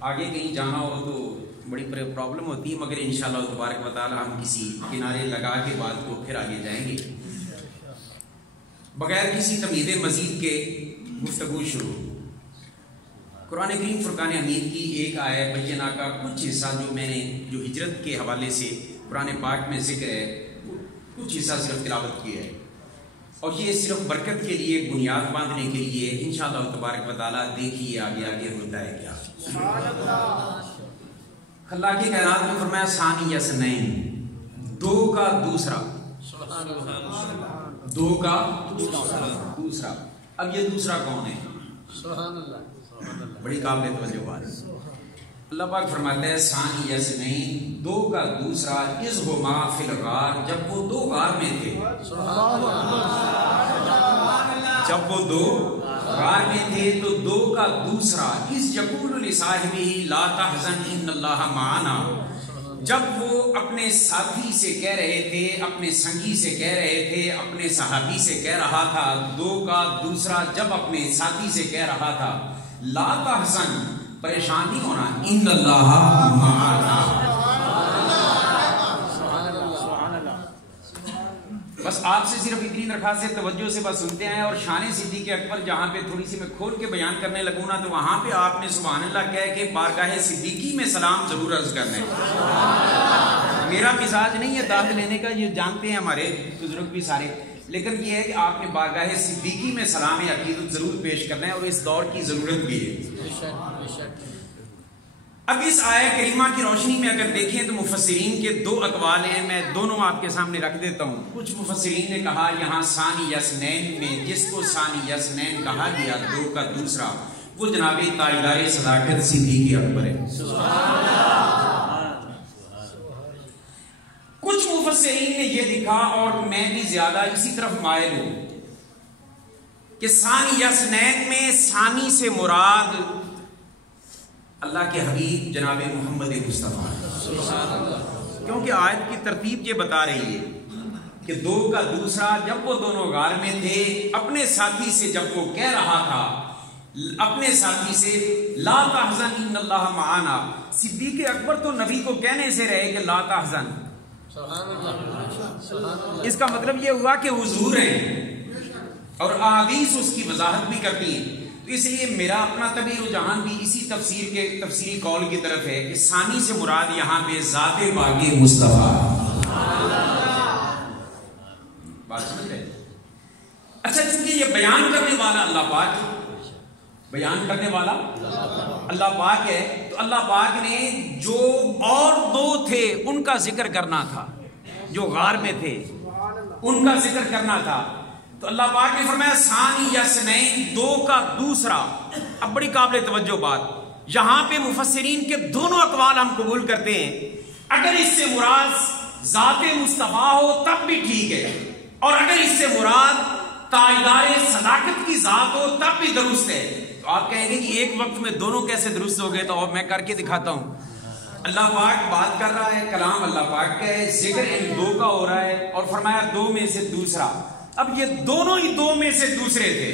آگے کہیں جانا ہو تو بڑی پرابلم ہوتی ہے، مگر انشاءاللہ تبارک و تعالی ہم کسی کنارے لگا کے بات کو پھر آگے جائیں گے۔ بغیر کسی تمہید مزید کے گفتگو شروع۔ قرآن کریم فرقان حمید کی ایک آیت بینہ کا کچھ حصہ جو ہجرت کے حوالے سے قرآن پاک میں ذکر ہے، کچھ حصہ صرف تلاوت کیا ہے، اور یہ صرف برکت کے لیے، بنیاد باندھنے کے لیے۔ انشاءاللہ تبارک و تعالیٰ دیکھیے آگے آگے ہوتا ہے کیا۔ اللہ کی کائنات میں فرمایا ثانی یسنین، دو کا دوسرا، دو کا دوسرا۔ اب یہ دوسرا کون ہے؟ بڑی قابل توجہ بات ہے۔ اللہ پاک فرماتا ہے ثانی یسنین، دو کا دوسرا، اذ ہما فی الغار، جب وہ دو غار میں تھے، جب وہ دو غار میں تھے تو دو کا دوسرا، اذ یقول لصاحبہ لا تحزن ان اللہ معنا، جب وہ اپنے ساتھی سے کہہ رہے تھے، اپنے سنگی سے کہہ رہے تھے، اپنے صحابی سے کہہ رہا تھا، دو کا دوسرا جب اپنے ساتھی سے کہہ رہا تھا لا تحزن، پریشان نہیں ہونا، ان اللہ معنا۔ بس آپ سے صرف اتنی درخواست ہے، توجہ سے بس سنتے ہیں، اور شان صدیق اکبر جہاں پہ تھوڑی سی میں کھول کے بیان کرنے لگوں نا تو وہاں پہ آپ نے سبحان اللہ کہہ کے بارگاہ صدیقی میں سلام ضرور عرض کرنا ہے۔ میرا مزاج نہیں ہے داد لینے کا، یہ جانتے ہیں ہمارے بزرگ بھی سارے، لیکن یہ ہے کہ آپ نے بارگاہ صدیقی میں سلام عقیدت ضرور پیش کرنا ہے، اور اس دور کی ضرورت بھی ہے۔ اب اس آیہ کریمہ کی روشنی میں اگر دیکھیں تو مفسرین کے دو اقوال ہیں، میں دونوں آپ کے سامنے رکھ دیتا ہوں۔ کچھ مفسرین نے کہا یہاں ثانی یسنین میں جس کو ثانی یسنین کہا گیا، دو کا دوسرا، وہ جناب تاجدار صداقت صدیق اکبر ہے۔ کچھ مفسرین نے یہ لکھا، اور میں بھی زیادہ اسی طرف مائل ہوں، کہ ثانی یسنین میں ثانی سے مراد اللہ کے حبیب جناب محمد مصطفیٰ، کیونکہ آیت کی ترتیب یہ بتا رہی ہے کہ دو کا دوسرا، جب وہ دونوں غار میں تھے، اپنے ساتھی سے جب وہ کہہ رہا تھا، اپنے ساتھی سے لا تحزن ان اللہ معنا، صدیق اکبر تو نبی کو کہنے سے رہے کہ لا تحزن، اس کا مطلب یہ ہوا کہ حضور ہیں، اور احادیث اس کی وضاحت بھی کرتی ہیں۔ تو اس لیے میرا اپنا طبعی رجحان بھی اسی تفسیری قول کی طرف ہے کہ ثانی سے مراد یہاں پہ ذات پاک مصطفیٰ۔ بات سمجھ رہے؟ اچھا، چونکہ یہ بیان کرنے والا اللہ پاک، بیان کرنے والا اللہ پاک ہے، تو اللہ پاک نے جو اور دو تھے ان کا ذکر کرنا تھا، جو غار میں تھے ان کا ذکر کرنا تھا، تو اللہ پاک نے فرمایا ثانی یسنین، دو کا دوسرا۔ اب بڑی قابل توجہ بات، یہاں پہ مفسرین کے دونوں اقوال ہم قبول کرتے ہیں۔ اگر اس سے مراد ذات مصطفیٰ ہو تب بھی ٹھیک ہے، اور اگر اس سے مراد تاجدار صداقت کی ذات ہو تب بھی درست ہے۔ تو آپ کہیں گے کہ ایک وقت میں دونوں کیسے درست ہو گئے؟ تو اب میں کر کے دکھاتا ہوں۔ اللہ پاک بات کر رہا ہے، کلام اللہ پاک کا ہے، ذکر ان دو کا ہو رہا ہے، اور فرمایا دو میں سے دوسرا۔ اب یہ دونوں ہی دو میں سے دوسرے تھے،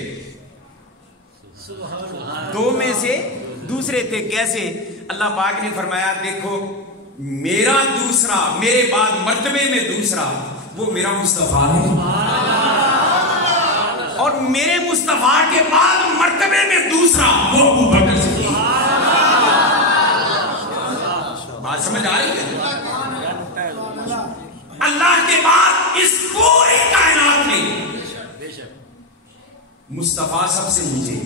دو میں سے دوسرے تھے۔ کیسے؟ اللہ پاک نے فرمایا دیکھو میرا دوسرا، میرے بعد مرتبے میں دوسرا وہ میرا مصطفیٰ ہے، اور میرے مصطفیٰ کے بعد مرتبے میں دوسرا وہ ابو بکر صدیق۔ بات سمجھ آ رہی ہے؟ اللہ کے بعد اس پوری کائنات میں مصطفیٰ سب سے اونچے،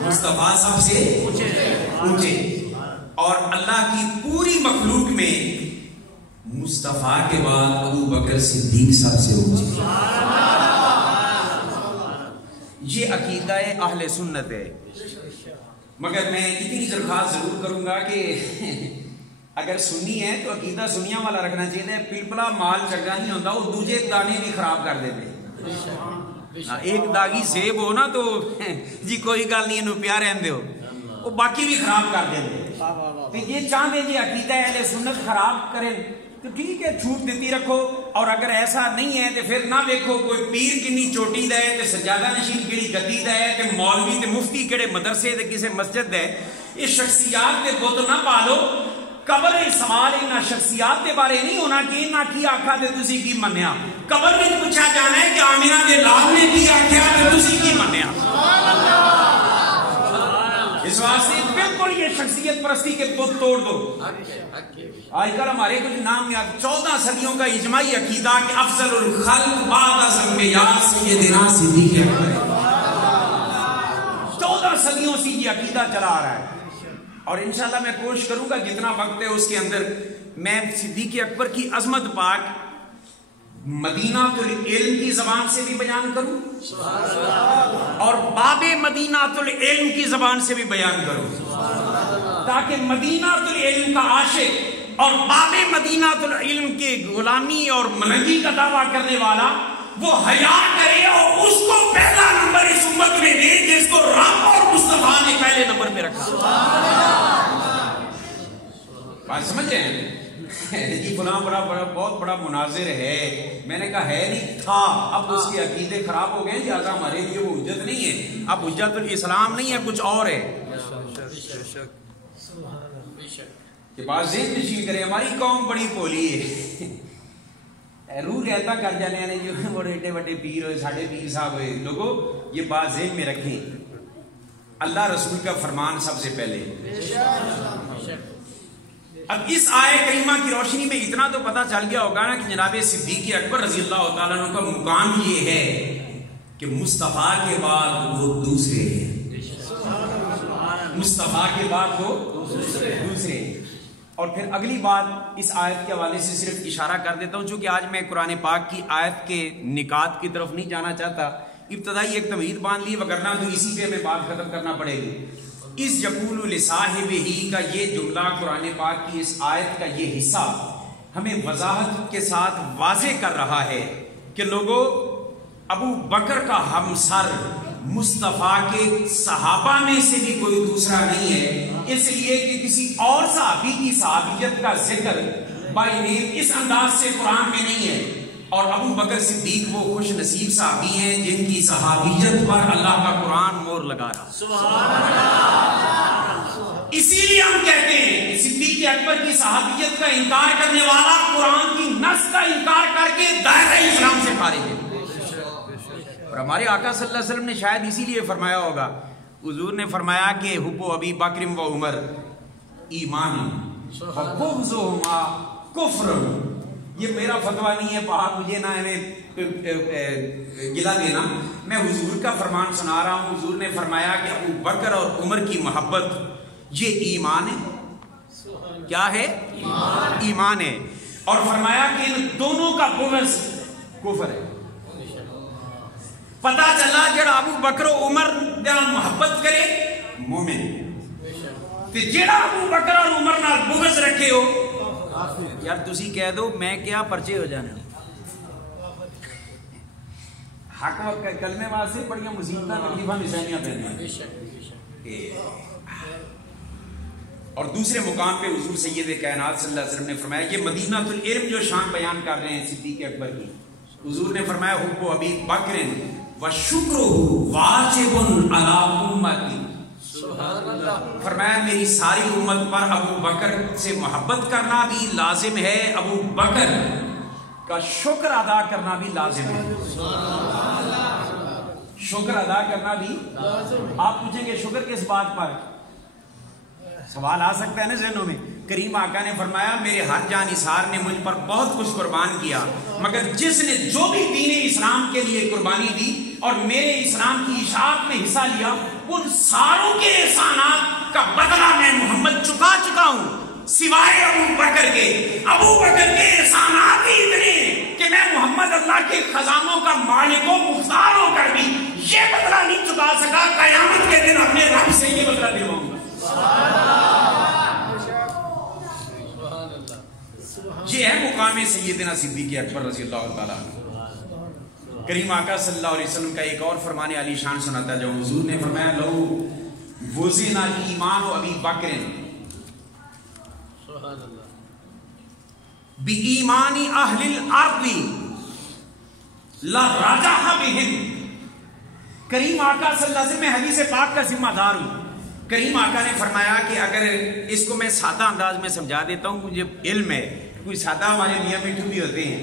مصطفیٰ سب سے اونچے، اور اللہ کی پوری مخلوق میں مصطفیٰ کے بعد ابو بکر صدیق سب سے اونچے۔ یہ عقیدہ اہل سنت ہے، مگر میں اتنی درخواست ضرور کروں گا کہ اگر سنی ہے تو عقیدہ سنیاں والا رکھنا چاہیے۔ پلپلا مال چنگا نہیں ہوتا، وہ دوجے دانے بھی خراب کر دیتے۔ ایک داغی سیب ہو نا تو جی کوئی گل نہیں، انہوں پیار رہن ہو، وہ باقی بھی خراب کر دیتے۔ تو یہ چاہتے جی عقیدہ اہل سنت خراب کریں تو ٹھیک ہے، چھوٹ دیتی رکھو، اور اگر ایسا نہیں ہے تو پھر نہ دیکھو کوئی پیر کنی چوٹی دے تے سجادہ نشین کیڑی گدی دے تے مولوی تے مفتی کیڑے مدرسے تے کسے مسجد دے. یہ شخصیات تے بت نہ پالو. قبر سوال انہاں شخصیات دے بارے نہیں ہونا کہ انہاں کی آکھا تے تسی کی منیا. قبر میں پوچھا جانا ہے کہ آمینہ دے لال نے کی آکھیا تے تسی کی منیا. اس واسطے بالکل یہ شخصیت پرستی کے بت توڑ دو. آج کل ہمارے کچھ نام یاد 14 صدیوں کا اجماعی عقیدہ کہ افضل الخلق بعد از انبیاء سیدنا صدیق اکبر. 14 صدیوں سے یہ عقیدہ چلا آ رہا ہے اور انشاءاللہ میں کوشش کروں گا جتنا وقت ہے اس کے اندر میں صدیق اکبر کی عظمت پاک مدینہ العلم کی زبان سے بھی بیان کروں اور باب مدینہ العلم کی زبان سے بھی بیان کروں تاکہ مدینہ العلم کا عاشق اور باب مدینہ العلم کے غلامی اور ملنگی کا دعویٰ کرنے والا وہ حیا کرے اور اس کو پہلا نمبر اس امت میں دے جس کو رب اور مصطفیٰ نے پہلے نمبر پہ رکھا. بات سمجھ رہے ہیں جی فلاں بہت بڑا مناظر ہے. میں نے کہا ہے نہیں تھا. اب اس کے عقیدے خراب ہو گئے لہٰذا ہمارے لیے وہ حجت نہیں ہے. اب حجت الاسلام نہیں ہے کچھ اور ہے. کہ بات ذہن نشین کرے ہماری قوم بڑی بولی ہے. روح رہتا کر جانے نے جو بڑے ایڈے بڑے پیر ہوئے ساڑھے پیر صاحب ہوئے لوگوں یہ بات ذہن میں رکھیں. اللہ رسول کا فرمان سب سے پہلے. اب اس آیت کریمہ کی روشنی میں اتنا تو پتہ چل گیا ہوگا نا کہ جناب صدیق اکبر رضی اللہ تعالیٰ عنہ کا مقام یہ ہے کہ مصطفیٰ کے بعد وہ دوسرے ہیں. مصطفیٰ کے بعد وہ دوسرے ہیں. اور پھر اگلی بات اس آیت کے حوالے سے صرف اشارہ کر دیتا ہوں چونکہ آج میں قرآن پاک کی آیت کے نکات کی طرف نہیں جانا چاہتا. ابتدائی ایک تمہید باندھ لی وگرنہ تو اسی پہ ہمیں بات ختم کرنا پڑے گی. اس یقول لصاحبہ کا یہ جملہ قرآن پاک کی اس آیت کا یہ حصہ ہمیں وضاحت کے ساتھ واضح کر رہا ہے کہ لوگوں ابو بکر کا ہمسر مصطفیٰ کے صحابہ میں سے بھی کوئی دوسرا نہیں ہے. اس لیے کہ کسی اور صحابی کی صحابیت کا ذکر بائی نیم اس انداز سے قرآن میں نہیں ہے. اور ابو بکر صدیق وہ خوش نصیب صحابی ہیں جن کی صحابیت پر اللہ کا قرآن مور لگا رہا. سبحان اللہ. اسی لیے ہم کہتے ہیں صدیق اکبر کی صحابیت کا انکار کرنے والا قرآن کی نص کا انکار کر کے دائرہ اسلام سے خارج ہے. اور ہمارے آقا صلی اللہ علیہ وسلم نے شاید اسی لیے فرمایا ہوگا. حضور نے فرمایا کہ حب ابی بکر و عمر ایمان وبغضہما کفر. یہ میرا فتویٰ نہیں ہے پاک مجھے نہ گلا دینا. میں حضور کا فرمان سنا رہا ہوں. حضور نے فرمایا کہ ابو بکر اور عمر کی محبت یہ ایمان ہے. کیا ہے؟ ایمان ہے. اور فرمایا کہ ان دونوں کا بغض کفر ہے. پتہ چلا جڑا ابو بکر و عمر نال محبت کرے مومن تے جڑا ابو بکر اور عمر نال بغض رکھے ہو یار تسی کہہ دو میں کیا پرچے ہو جانے. حق وقت کلمے واسطے بڑیاں مصیبتاں تکلیفاں نشانیاں پہنی. اور دوسرے مقام پہ حضور سید کائنات صلی اللہ علیہ وسلم نے فرمایا یہ مدینہ العلم جو شان بیان کر رہے ہیں صدیق اکبر کی. حضور نے فرمایا حب ابی بکر وشکرہ واجب علی امتی. فرمایا میری ساری امت پر ابو بکر سے محبت کرنا بھی لازم ہے. ابو بکر کا شکر ادا کرنا بھی لازم ہے. شکر ادا کرنا بھی. آپ پوچھیں گے شکر کس بات پر؟ سوال آ سکتا ہے نا ذہنوں میں. کریم آقا نے فرمایا میرے ہر جان نثار نے مجھ پر بہت کچھ قربان کیا مگر جس نے جو بھی دین اسلام کے لیے قربانی دی اور میرے اسلام کی اشاعت میں حصہ لیا ان ساروں کے احسانات کا بدلہ میں محمد چکا ہوں سوائے ابو بکر کے. ابو بکر کے احسانات ہی اتنے ہیں کہ میں محمد اللہ کے خزانوں کا مالک و مختار ہو کر بھی یہ بدلہ نہیں چکا سکا. قیامت کے دن اپنے رب سے یہ بدلہ دلواؤں گا. یہ ہے مقام سیدنا صدیق اکبر رضی اللہ تعالیٰ عنہ. کریم آقا صلی اللہ علیہ وسلم کا ایک اور فرمان علی شان سناتا جو حضور نے فرمایا لو وزن الایمان ابی بکر بِإِيمَانِ أَهْلِ الْأَرْضِ لَرَجَحَ بِهِمْ. کریم آقا صلی اللہ علیہ وسلم، میں حدیث پاک کا ذمہ دار ہوں. کریم آقا نے فرمایا کہ اگر اس کو میں سادہ انداز میں سمجھا دیتا ہوں، مجھے علم ہے، کوئی سادہ ہمارے میاں میٹھو بھی ہوتے ہیں،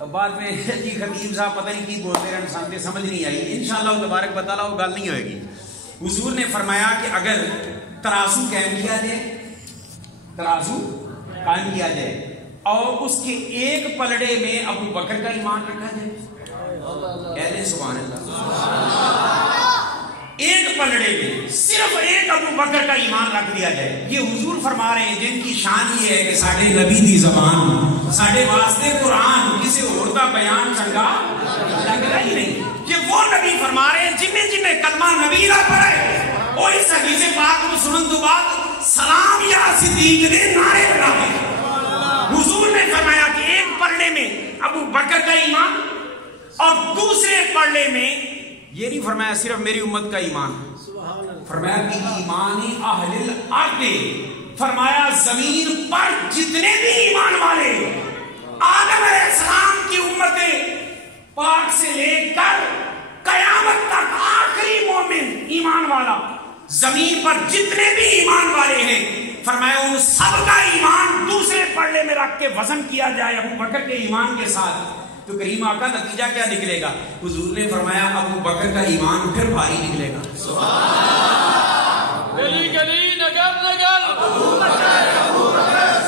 اب بعد میں جی خطیب صاحب پتہ نہیں کی بولتے رہے، انسان کے سمجھ نہیں آئی، انشاءاللہ تبارک و تعالیٰ وہ گل نہیں ہوئے گی. حضور نے فرمایا کہ اگر ترازو قائم کیا جائے، ترازو قائم کیا جائے اور اس کے ایک پلڑے میں ابو بکر کا ایمان رکھا جائے، کہہ لیں سبحان اللہ، ایک پلڑے میں صرف ایک ابو بکر کا ایمان رکھ دیا جائے. یہ حضور فرما رہے ہیں جن کی شان یہ ہے کہ ساڈے نبی دی زبان، ساڈے واسطے قرآن کسی اور کا بیان چنگا لگتا ہی نہیں. یہ وہ نبی فرما رہے ہیں جنہیں جنہیں کلمہ نبی نہ پڑھے اور اس حدیث پاک کو سنن تو بعد سلام یا صدیق نے نعرے لگائے. حضور نے فرمایا کہ ایک پلڑے میں ابو بکر کا ایمان اور دوسرے پلڑے میں یہ نہیں فرمایا صرف میری امت کا ایمان، فرمایا کہ ایمان اہل الارض، فرمایا زمین پر جتنے بھی ایمان والے آدم علیہ السلام کی امت پاک سے لے کر قیامت تک آخری مومن ایمان والا، زمین پر جتنے بھی ایمان والے ہیں، فرمایا ان سب کا ایمان دوسرے پلڑے میں رکھ کے وزن کیا جائے ابو بکر کے ایمان کے ساتھ، تو کریم آقا نتیجہ کیا نکلے گا؟ حضور نے فرمایا ابو بکر کا ایمان پھر بھاری نکلے گا. گلی گلی نگر نگر ابو بکر،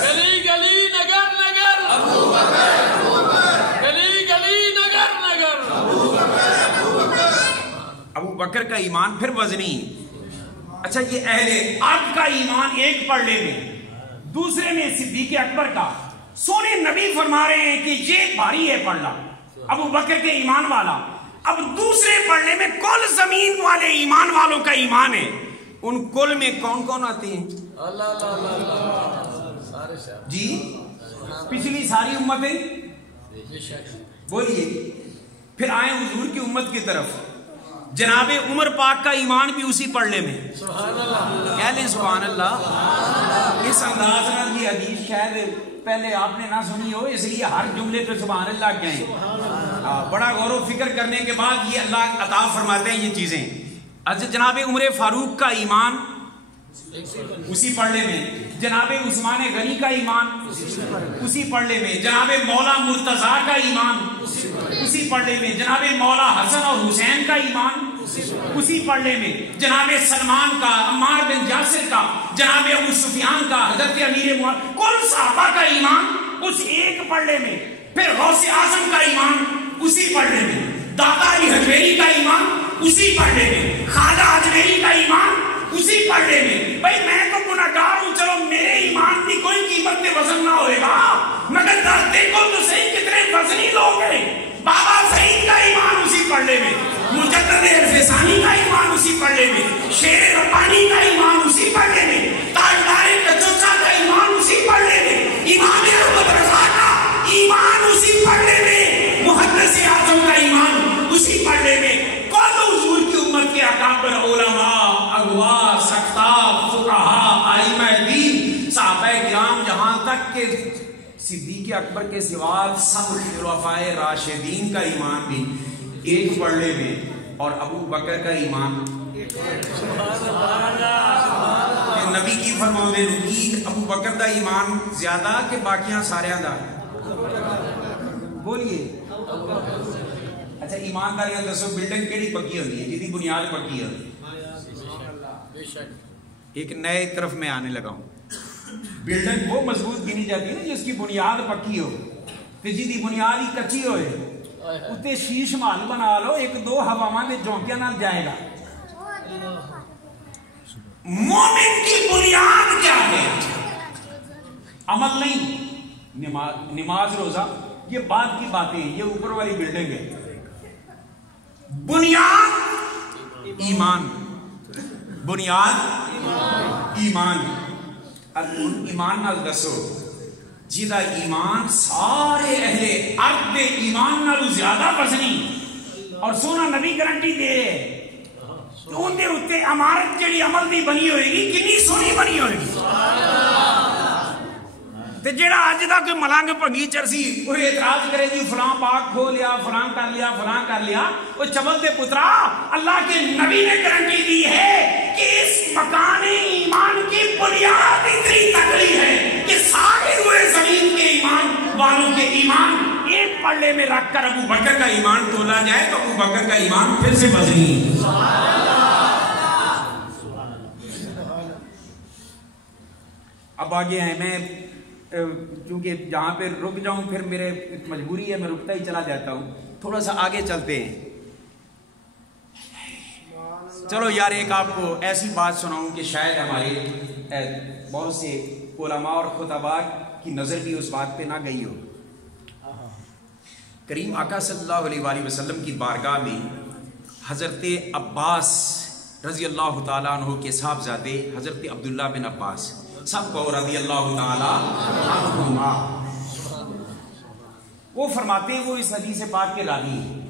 گلی گلی نگر نگر ابو بکر، گلی گلی نگر نگر ابو بکر کا ایمان پھر وزنی. اچھا یہ اہل ارض کا ایمان ایک پلڑے میں، دوسرے میں صدیق اکبر کا. سونے نبی فرما رہے ہیں کہ یہ بھاری ہے پلڑا ابو بکر کے ایمان والا. اب دوسرے پلڑے میں کل زمین والے ایمان والوں کا ایمان ہے. ان کل میں کون کون آتے ہیں؟ اللہ اللہ اللہ جی پچھلی ساری امتیں بولیے. پھر آئے حضور کی امت کی طرف، جناب عمر پاک کا ایمان بھی اسی پلڑے میں. کہہ لیں سبحان اللہ. اس انداز میں یہ حدیث شاید پہلے آپ نے نہ سنی ہو، اس لیے ہر جملے پہ سبحان اللہ کہیں. بڑا غور و فکر کرنے کے بعد یہ اللہ عطا فرماتے ہیں یہ چیزیں. حضرت جناب عمر فاروق کا ایمان اسی پلڑے میں، جناب عثمان غنی کا ایمان اسی پلڑے میں، جناب مولا مرتضیٰ کا ایمان اسی پلڑے میں، جناب مولا حسن اور حسین کا ایمان اسی پلڑے میں، جناب سلمان کا، عمار بن یاسر کا، جناب ابو سفیان کا، حضرت امیر معاویہ، کل صحابہ کا ایمان اس ایک پلڑے میں. پھر غوث اعظم کا ایمان اسی پلڑے میں، دادا علی حجویری کا ایمان اسی پلڑے میں، خواجہ اجمیری کا ایمان اسی پلڑے میں. بھائی میں تو گناہگار ہوں، چلو میرے ایمان کی کوئی قیمت پہ وزن نہ ہوئے گا، مگر دیکھو تو صحیح کتنے وزنی لوگ ہیں. بابا سعید کا ایمان اسی پلڑے میں، مجدد الفسانی کا ایمان اسی پلڑے میں، شیر ربانی کا ایمان اسی پلڑے میں، تاجدار کچوچا کا ایمان اسی پلڑے میں، امام احمد رضا کا ایمان اسی پلڑے میں، محدث اعظم کا ایمان اسی پلڑے میں. کون حضور کی امت کے اکابر علماء، اغوا، سقطاب، فقہاء، ائمہ دین، صحابہ کرام، جہاں تک کہ صدیق اکبر کے سوا سب خلفائے راشدین کا ایمان بھی ایک پلڑے میں، اور ابو بکر کا ایمان نبی کی فرماؤں کی ابو بکر کا ایمان زیادہ کہ باقیاں سارے دا. بولیے اچھا ایمانداری دسو بلڈنگ کیڑی پکی ہوتی ہے جی بنیاد پکی ہوتی ہے؟ ایک نئے طرف میں آنے لگا ہوں. بلڈنگ وہ مضبوط گنی جاتی ہے نا جس کی بنیاد پکی ہو، کہ جی دی بنیاد ہی کچی ہوئے اتے شیش مال بنا لو، ایک دو ہواواں دے جھونکیاں نال جائے گا. مومن کی بنیاد کیا ہے؟ عمل نہیں، نماز روزہ یہ بعد کی باتیں، یہ اوپر والی بلڈنگ ہے. بنیاد ایمان، بنیاد ایمان. ایمان نال دسو جیدہ ایمان سارے اہل ارض دے ایمان نالو زیادہ وزنی اور سونا نبی گارنٹی دے رہے تو ان دے اتے عمارت جڑی عمل دی بنی ہوئے گی کنی سونی بنی ہوئے گی. تے جڑا اج دا کوئی ملنگ بھنگی چرسی وہ اعتراض کرے جی فلاں پاک کھو لیا فلاں کر لیا فلاں کر لیا، وہ چمل دے پترا اللہ کے نبی نے گارنٹی دی ہے کہ اس مکان ایمان کی بنیاد اتنی تکڑی ہے کہ سارے روئے زمین کے ایمان والوں کے ایمان ایک پلڑے میں رکھ کر ابو بکر کا ایمان تولا جائے تو ابو بکر کا ایمان پھر سے وزنی۔ اب آگے ہیں، میں چونکہ جہاں پہ رک جاؤں پھر میرے مجبوری ہے، میں رکتا ہی چلا جاتا ہوں، تھوڑا سا آگے چلتے ہیں۔ چلو یار ایک آپ کو ایسی بات سناؤں کہ شاید ہمارے بہت سے علماء اور خطباء کی نظر بھی اس بات پہ نہ گئی ہو۔ کریم آقا صلی اللہ علیہ وآلہ وسلم کی بارگاہ میں حضرت عباس رضی اللہ تعالیٰ عنہ کے صاحبزادے حضرت عبداللہ بن عباس سب کو رضی اللہ تعالیٰ عنہما، وہ فرماتے ہیں، وہ اس حدیث پاک کے راوی ہیں،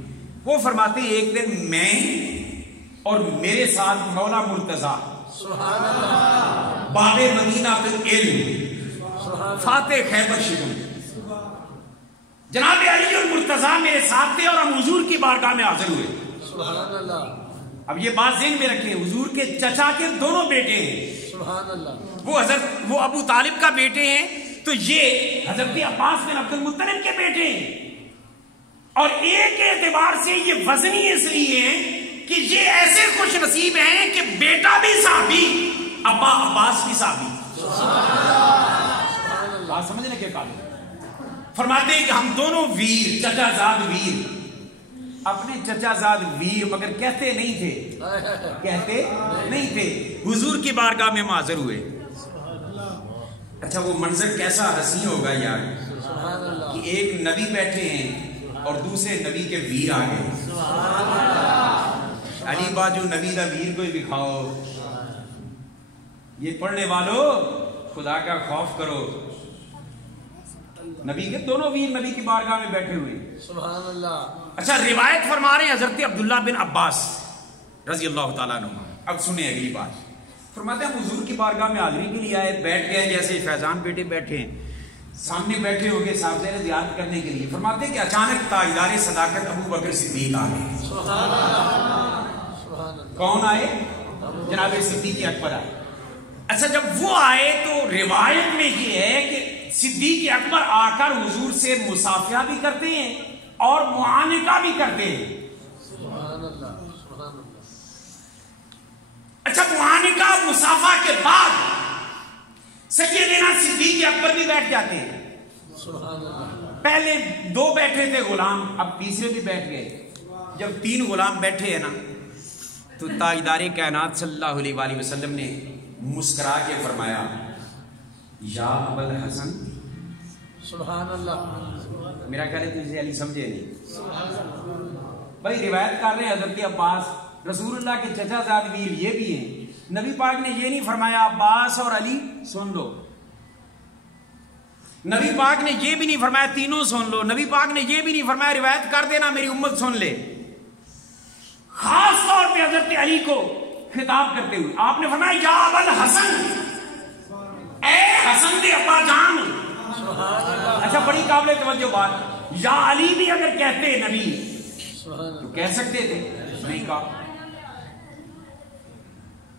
وہ فرماتے ہیں ایک دن میں اور میرے ساتھ مولا مرتضیٰ باب مدینہ العلم فاتح خیبر شکم، جناب علی اور مرتضیٰ میرے ساتھ تھے اور ہم حضور کی بارگاہ میں حاضر ہوئے۔ سبحان اللہ۔ اب یہ بات ذہن میں رکھیں، حضور کے چچا کے دونوں بیٹے ہیں، سبحان اللہ، وہ ابو طالب کا بیٹے ہیں، تو یہ حضرت عباس بن عبد المطلب کے بیٹے ہیں، اور ایک اعتبار سے یہ وزنی اس لیے ہیں کہ یہ ایسے خوش نصیب ہیں کہ بیٹا بھی صحابی، ابا عباس بھی صحابی۔ بات سمجھنے کے قابل، فرماتے ہیں کہ ہم دونوں ویر، چچا زاد ویر، اپنے چچا زاد ویر، مگر کہتے نہیں تھے، حضور کی بارگاہ میں حاضر ہوئے۔ اچھا وہ منظر کیسا حسین ہوگا یار کہ ایک نبی بیٹھے ہیں اور دوسرے نبی کے ویر آ گئے۔ علی باجو نبی دا ویر کوئی دکھاؤ، یہ پڑھنے والوں خدا کا خوف کرو، نبی کے دونوں ویر نبی کی بارگاہ میں بیٹھے ہوئے۔ سبحان اللہ۔ اچھا روایت فرما رہے ہیں حضرت عبداللہ بن عباس رضی اللہ تعالیٰ عنہ، اب سنیں اگلی بات، فرماتے ہیں ہم حضور کی بارگاہ میں حاضری کے لیے آئے، بیٹھ گئے جیسے فیضان بیٹے بیٹھے ہیں، سامنے بیٹھے ہو گئے صاحبزادے زیارت کرنے کے لیے، فرماتے ہیں کہ اچانک تاجدار صداقت ابو بکر صدیق آ گئے۔ کون آئے؟ جناب صدیق اکبر آئے۔ اچھا جب وہ آئے تو روایت میں یہ ہے کہ صدیق اکبر آ کر حضور سے مصافحہ بھی کرتے ہیں اور معانقہ بھی کرتے ہیں۔ سبحان اللہ، سبحان اللہ۔ اچھا معانقہ مصافحہ کے بعد سیدنا صدیق اکبر بھی بیٹھ جاتے ہیں۔ سبحان اللہ۔ پہلے دو بیٹھے تھے غلام، اب تیسرے بھی بیٹھ گئے۔ جب تین غلام بیٹھے ہیں نا تو تاجدار کائنات صلی اللہ علیہ وآلہ وسلم نے مسکرا کے فرمایا یا ابوالحسن۔ سبحان اللہ۔ میرا خیال ہے تجھے علی سمجھے نہیں بھائی، روایت کر رہے ہیں حضرت عباس رسول اللہ کے چچا زاد ویر یہ بھی ہیں، نبی پاک نے یہ نہیں فرمایا عباس اور علی سن لو، نبی پاک نے یہ بھی نہیں فرمایا تینوں سن لو، نبی پاک نے یہ بھی نہیں فرمایا روایت کر دینا میری امت سن لے، خاص طور پہ حضرت علی کو خطاب کرتے ہوئے آپ نے فرمایا یا ابوالحسن، اے حسن دے ابا جان۔ اچھا بڑی قابل توجہ بات، یا علی بھی اگر کہتے نبی تو کہہ سکتے تھے، نہیں کہا۔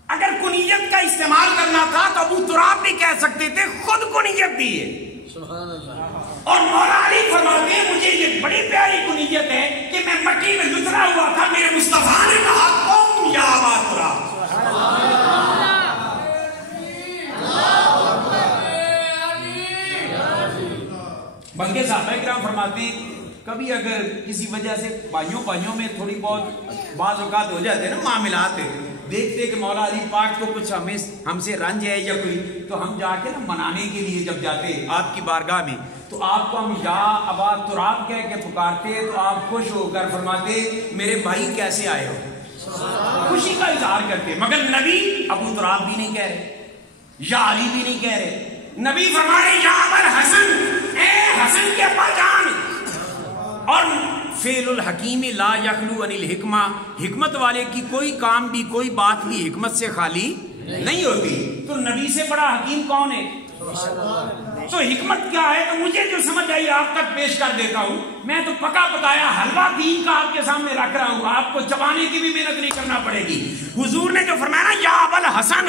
اگر کنیت کا استعمال کرنا تھا تو ابو تراب بھی کہہ سکتے تھے، خود کنیت دی ہے۔ سبحان اللہ۔ اور مولا علی فرماتے ہیں مجھے یہ بڑی پیاری کنیت ہے کہ میں مٹی میں لترا ہوا تھا، میرے مصطفیٰ نے کہا قم یا ابا تراب۔ بلکہ صحابہ کرام فرماتے ہیں کبھی اگر کسی وجہ سے بھائیوں میں تھوڑی بہت بعض اوقات ہو جاتے ہیں نا معاملات، دیکھتے کہ مولا علی پاک کو کچھ ہم سے رنج ہے یا کوئی، تو ہم جا کے نا منانے کے لیے جب جاتے آپ کی بارگاہ میں تو آپ کو ہم یا ابا تراب کہہ کے پکارتے تو آپ خوش ہو کر فرماتے میرے بھائی کیسے آئے ہو، خوشی کا اظہار کرتے۔ مگر نبی ابو تراب بھی نہیں کہہ رہے، یا علی بھی نہیں کہہ رہے، نبی فرما رہے یا ابوالحسن، اے حسن کے ابا جان۔ اور فعل الحکیم لا یخلو عن الحکمہ، حکمت والے کی کوئی کام بھی کوئی بات بھی حکمت سے خالی نہیں ہوتی۔ تو نبی سے بڑا حکیم کون ہے؟ تو حکمت کیا ہے؟ تو مجھے جو سمجھ آئی آپ تک پیش کر دیتا ہوں. میں تو پکا پکایا حلوہ دین کا آپ کے سامنے رکھ رہا ہوں, آپ کو چبانے کی بھی محنت نہیں کرنا پڑے گی. حضور نے جو فرمایا نا یا ابوالحسن,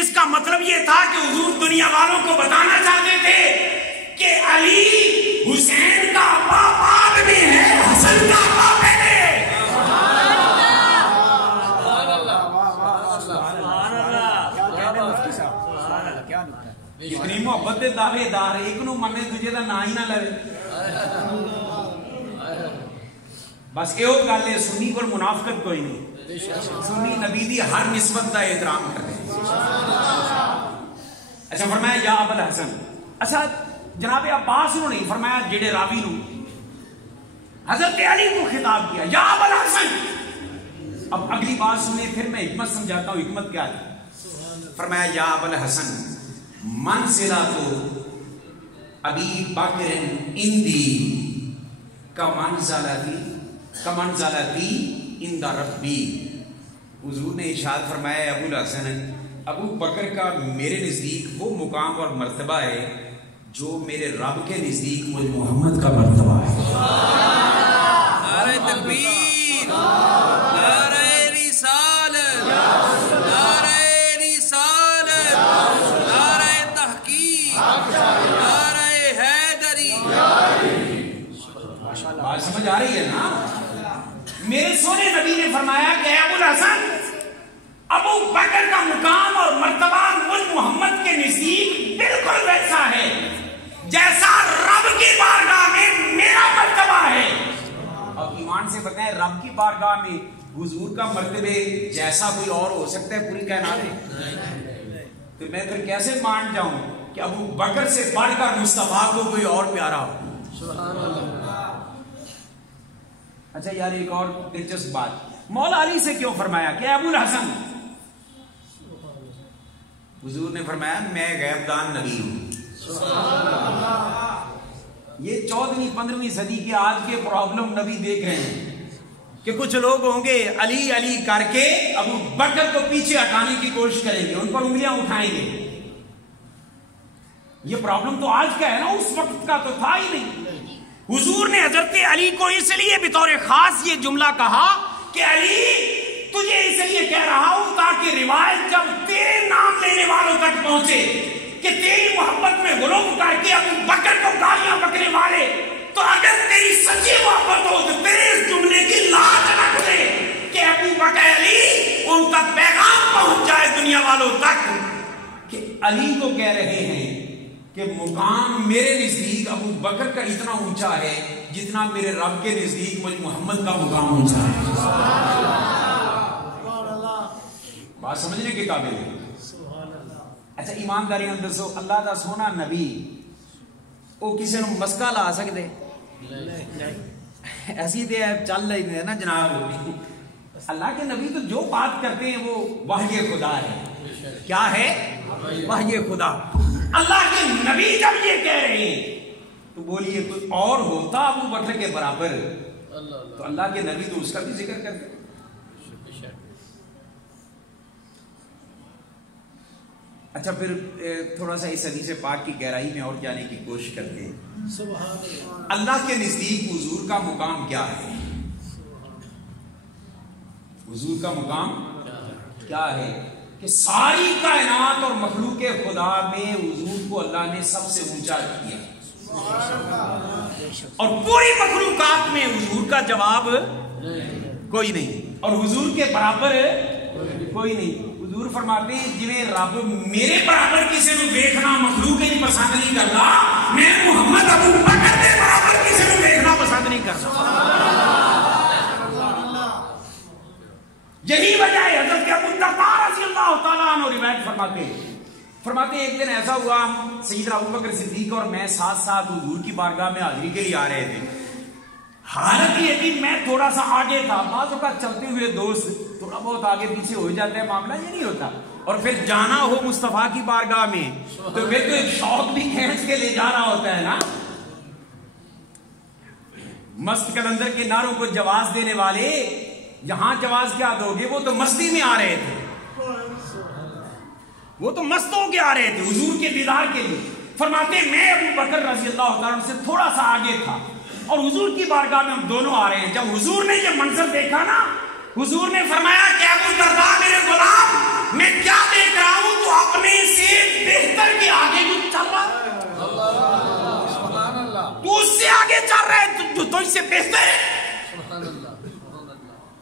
اس کا مطلب یہ تھا کہ حضور دنیا والوں کو بتانا چاہتے تھے کہ علی حسین کا ابا بعد میں ہے, حسن کا ابا پہلے ہے. اتنی محبت دے دعوے دار ایک نو منے دوجے دا نا ہی نہ لے. بس یہ گل ہے, سنی کو منافقت کوئی نہیں. سنی نبی دی ہر نسبت دا احترام کرتے. اچھا فرمایا یا ابوالحسن. اچھا جناب عباس نو نہیں فرمایا, جڑے راوی نو حضرت علی کو خطاب کیا یا ابوالحسن. اب اگلی بات سنیں, پھر میں حکمت سمجھاتا ہوں حکمت کیا ہے. فرمایا یا ابوالحسن منزلۃ ابی بکر عندی کمنزلتی عند ربی. حضور نے ارشاد فرمایا ابوالحسن, ابو بکر کا میرے نزدیک وہ مقام اور مرتبہ ہے جو میرے رب کے نزدیک مجھ محمد کا مرتبہ ہے. نعرہ تکبیر, نعرہ رسالت, نعرہ رسالت, نعرہ تحقیق, نعرہ حیدری. بات سمجھ آ رہی ہے نا؟ میرے سونے نبی نے فرمایا کہ ابوالحسن ابو بکر کا مقام اور مرتبہ مجھ محمد کے نزدیک بالکل ویسا ہے جیسا رب کی بارگاہ میں میرا مرتبہ ہے. اب ایمان سے بتائیں, رب کی بارگاہ میں حضور کا مرتبہ جیسا کوئی اور ہو سکتا ہے پوری کائنات میں؟ تو میں پھر کیسے مان جاؤں کہ ابو بکر سے بڑھ کر مصطفیٰ کو کوئی اور پیارا ہو؟ اچھا یار ایک اور دلچسپ بات, مولا علی سے کیوں فرمایا کہ ابوالحسن؟ حضور نے فرمایا میں غیب دان نبی ہوں. یہ 14ویں 15ویں صدی کے آج کے پرابلم نبی دیکھ رہے ہیں کہ کچھ لوگ ہوں گے علی علی کر کے ابو بکر کو پیچھے ہٹانے کی کوشش کریں گے, ان پر انگلیاں اٹھائیں گے. یہ پرابلم تو آج کا ہے نا, اس وقت کا تو تھا ہی نہیں. حضور نے حضرت علی کو اس لیے بطور خاص یہ جملہ کہا کہ علی تجھے اس لیے کہہ رہا ہوں تاکہ روایت جب تیرے نام لینے والوں تک پہنچے کہ تیری محبت میں غلو کر کے ابو بکر کو گالیاں بکنے والے, تو اگر تیری سچی محبت ہو تو تیرے اس جملے کی لاج رکھ دے کہ ابو بکر علی ان تک پیغام پہنچ جائے دنیا والوں تک کہ علی کو کہہ رہے ہیں کہ مقام میرے نزدیک ابو بکر کا اتنا اونچا ہے جتنا میرے رب کے نزدیک مجھ محمد کا مقام اونچا ہے. بات سمجھنے کے قابل ہے. اچھا ایمانداری اندر سو اللہ دا سونا نبی وہ کسی نے مسکا لا سکتے؟ ایسی تو چل رہی ہے نا جناب. اللہ کے نبی تو جو بات کرتے ہیں وہ وحی خدا ہے. کیا ہے؟ وحی خدا. اللہ کے نبی جب یہ کہہ رہے ہیں تو بولیے کوئی اور ہوتا ابو بکر کے برابر تو اللہ کے نبی تو اس کا بھی ذکر کرتے. اچھا پھر تھوڑا سا اس حدیث پاک کی گہرائی میں اور جانے کی کوشش کرتے ہیں. اللہ کے نزدیک حضور کا مقام کیا ہے؟ حضور کا مقام کیا ہے کہ ساری کائنات اور مخلوق خدا میں حضور کو اللہ نے سب سے اونچا کیا, اور پوری مخلوقات میں حضور کا جواب کوئی نہیں اور حضور کے برابر کوئی نہیں. حضور فرماتے ہیں جویں رب میرے برابر کسی کو دیکھنا مخلوق نہیں پسند نہیں کرتا, میں محمد ابو بکر کے برابر کسی کو دیکھنا پسند نہیں کرتا. یہی وجہ ہے حضرت ابو الدرداء رضی اللہ تعالیٰ عنہ روایت فرماتے ہیں ایک دن ایسا ہوا سیدنا ابو بکر صدیق اور میں ساتھ ساتھ حضور کی بارگاہ میں حاضری کے لیے آ رہے تھے. حالت یہ تھی میں تھوڑا سا آگے تھا, بعض اوقات چلتے ہوئے دوست تھوڑا بہت آگے پیچھے ہو جاتا ہے, معاملہ یہ نہیں ہوتا. اور پھر جانا ہو مصطفیٰ کی بارگاہ میں تو پھر تو ایک شوق بھی کھینچ کے لے جانا ہوتا ہے نا. مست کلندر کے نعروں کو جواز دینے والے یہاں جواز کیا دو گے, وہ تو مستی میں آ رہے تھے. وہ تو مست ہو کے آ رہے تھے حضور کے دیدار کے لیے. فرماتے ہیں میں ابو بکر رضی اللہ تعالیٰ عنہ سے تھوڑا سا آگے تھا اور حضور کی بارگاہ میں ہم دونوں آ رہے ہیں. جب حضور نے یہ منظر دیکھا نا, حضور نے فرمایا کہ ابو درداء میرے غلام, میں کیا دیکھ رہا ہوں, تو اپنے سے بہتر کے آگے کچھ چل رہا ہے, تو اس سے آگے چل رہا ہے جو تجھ سے بہتر ہے.